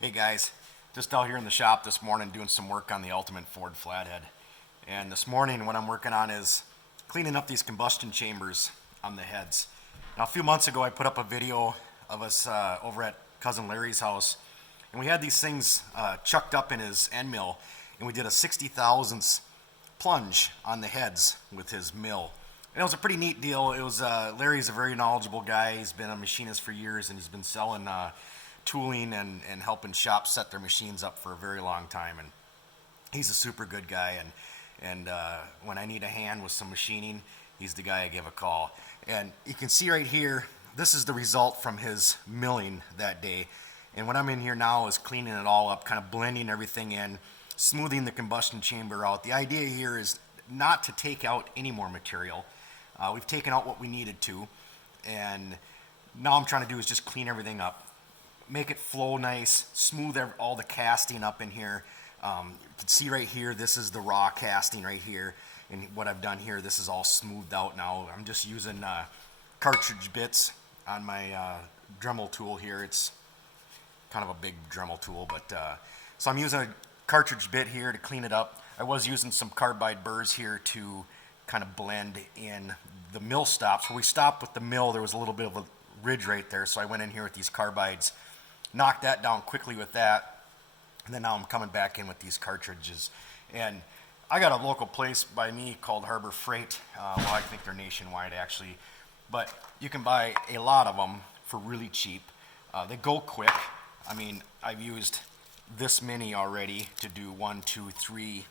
Hey guys, just out here in the shop this morning doing some work on the ultimate Ford Flathead. And this morning what I'm working on is cleaning up these combustion chambers on the heads. Now a few months ago I put up a video of us over at cousin Larry's house, and we had these things chucked up in his end mill, and we did a 60 thousandths plunge on the heads with his mill. And it was a pretty neat deal. It was Larry's a very knowledgeable guy. He's been a machinist for years, and he's been selling tooling and helping shops set their machines up for a very long time. And he's a super good guy. And when I need a hand with some machining, he's the guy I give a call. And you can see right here, this is the result from his milling that day. And what I'm in here now is cleaning it all up, kind of blending everything in, smoothing the combustion chamber out. The idea here is not to take out any more material. We've taken out what we needed to, and now I'm trying to do is just clean everything up, make it flow nice, smooth all the casting up in here. You can see right here, this is the raw casting right here, and what I've done here, this is all smoothed out now. I'm just using cartridge bits on my Dremel tool here. It's kind of a big Dremel tool, but so I'm using a cartridge bit here to clean it up. I was using some carbide burrs here to kind of blend in the mill stops. Where we stopped with the mill, there was a little bit of a ridge right there, so I went in here with these carbides, knocked that down quickly with that, and then now I'm coming back in with these cartridges. And I got a local place by me called Harbor Freight. Well, I think they're nationwide actually, but you can buy a lot of them for really cheap. They go quick. I mean, I've used this many already to do 1, 2, 3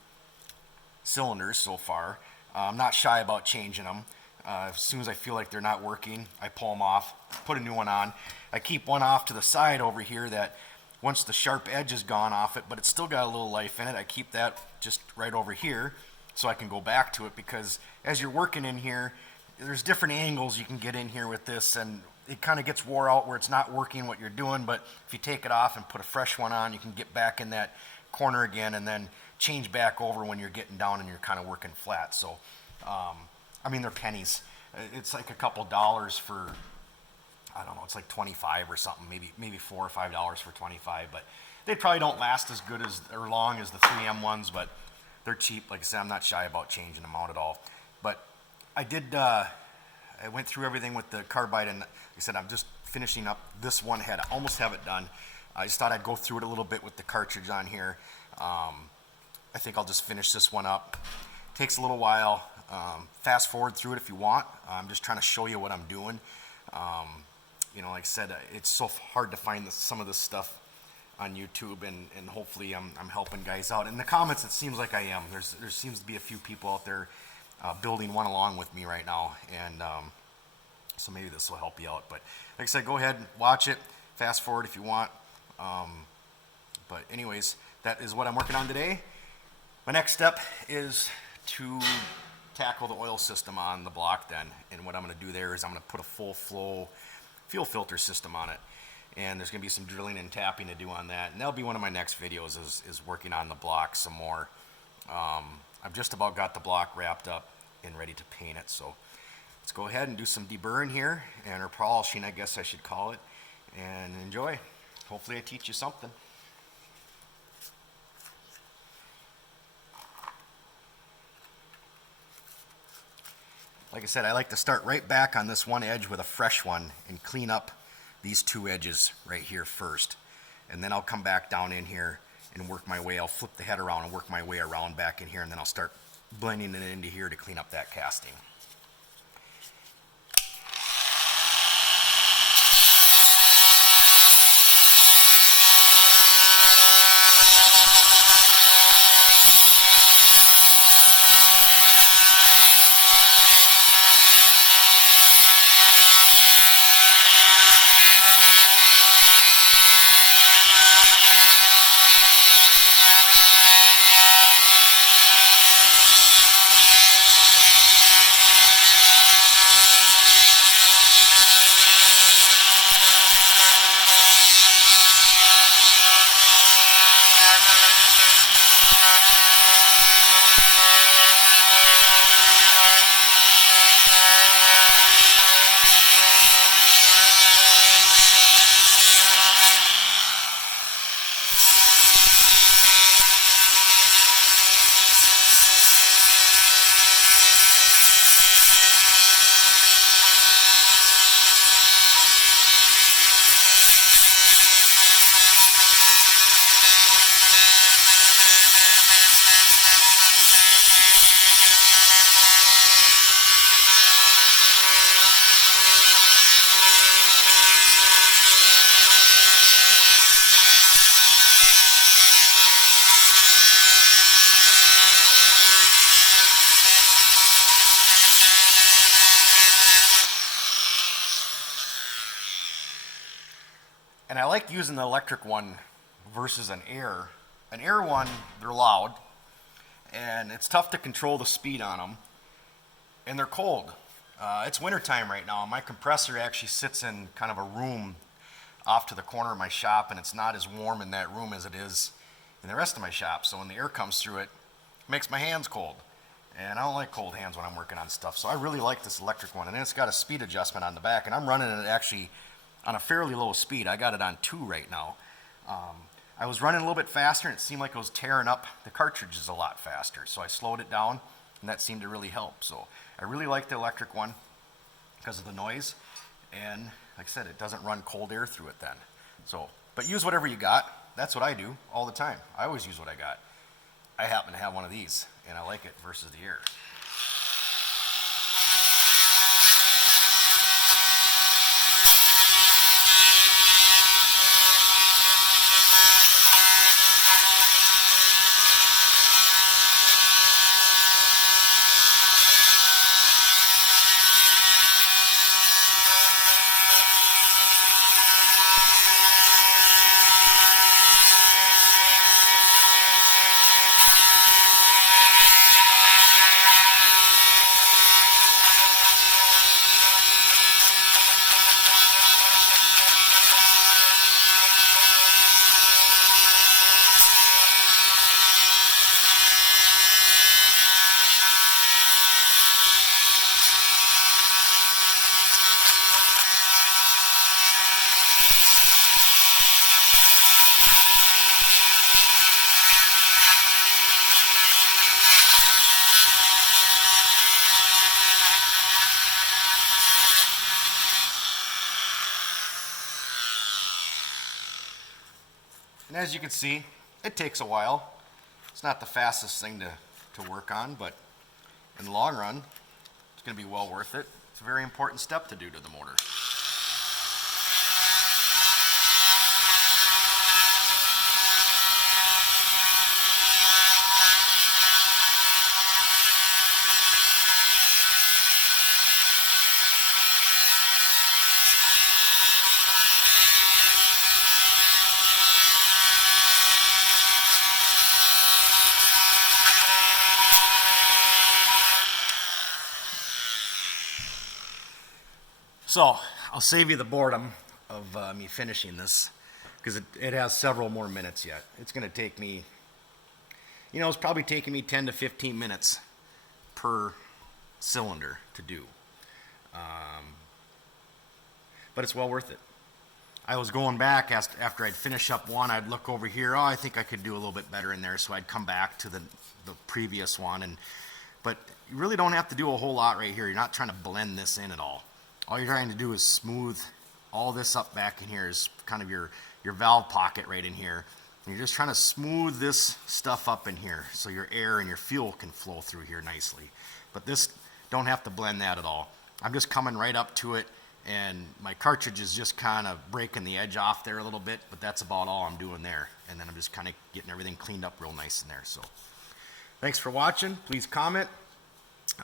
cylinders so far. I'm not shy about changing them. As soon as I feel like they're not working, I pull them off, put a new one on. I keep one off to the side over here that once the sharp edge is gone off it, but it's still got a little life in it, I keep that just right over here so I can go back to it, because as you're working in here, there's different angles you can get in here with this, and it kind of gets wore out where it's not working what you're doing. But if you take it off and put a fresh one on, you can get back in that corner again and then change back over when you're getting down and you're kind of working flat. So I mean, they're pennies. It's like a couple dollars for, I don't know, it's like 25 or something, maybe $4 or $5 for 25, but they probably don't last as good as or long as the 3M ones, but they're cheap. Like I said, I'm not shy about changing them out at all. But I went through everything with the carbide, and like I said, I'm just finishing up this one head. I almost have it done. I just thought I'd go through it a little bit with the cartridge on here. I think I'll just finish this one up. Takes a little while. Fast forward through it if you want. I'm just trying to show you what I'm doing. Like I said, it's so hard to find some of this stuff on YouTube, and hopefully I'm helping guys out. In the comments, it seems like I am. There seems to be a few people out there building one along with me right now, and so maybe this will help you out. But like I said, go ahead and watch it. Fast forward if you want. But anyways, that is what I'm working on today. My next step is to tackle the oil system on the block then, and what I'm going to do there is I'm going to put a full flow fuel filter system on it, and there's going to be some drilling and tapping to do on that, and that'll be one of my next videos is working on the block some more. I've just about got the block wrapped up and ready to paint it, so let's go ahead and do some deburring here, or polishing I guess I should call it, and enjoy. Hopefully I teach you something. Like I said, I like to start right back on this one edge with a fresh one and clean up these two edges right here first. And then I'll come back down in here and work my way. I'll flip the head around and work my way around back in here, and then I'll start blending it into here to clean up that casting. And I like using the electric one versus an air. An air one, they're loud, and it's tough to control the speed on them, and they're cold. It's wintertime right now, and my compressor actually sits in kind of a room off to the corner of my shop, and it's not as warm in that room as it is in the rest of my shop. So when the air comes through it makes my hands cold. And I don't like cold hands when I'm working on stuff. So I really like this electric one. And then it's got a speed adjustment on the back, and I'm running it actually on a fairly low speed. I got it on 2 right now. I was running a little bit faster, and it seemed like it was tearing up the cartridges a lot faster. So I slowed it down, and that seemed to really help. So I really like the electric one because of the noise. And like I said, it doesn't run cold air through it then. So, but use whatever you got. That's what I do all the time. I always use what I got. I happen to have one of these, and I like it versus the air. And as you can see, it takes a while. It's not the fastest thing to work on, but in the long run, it's going to be well worth it. It's a very important step to do to the motor. So I'll save you the boredom of me finishing this because it has several more minutes yet. It's going to take me, it's probably taking me 10 to 15 minutes per cylinder to do. But it's well worth it. I was going back after I'd finish up one, I'd look over here, I think I could do a little bit better in there, so I'd come back to the previous one. But you really don't have to do a whole lot right here. You're not trying to blend this in at all. All you're trying to do is smooth all this up back in here is kind of your valve pocket right in here. And you're just trying to smooth this stuff up in here so your air and your fuel can flow through here nicely. But this, don't have to blend that at all. I'm just coming right up to it, and my cartridge is just kind of breaking the edge off there a little bit, but that's about all I'm doing there. And then I'm just kind of getting everything cleaned up real nice in there. So thanks for watching. Please comment,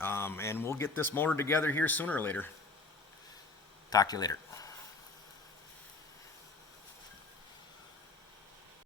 and we'll get this motor together here sooner or later. Talk to you later.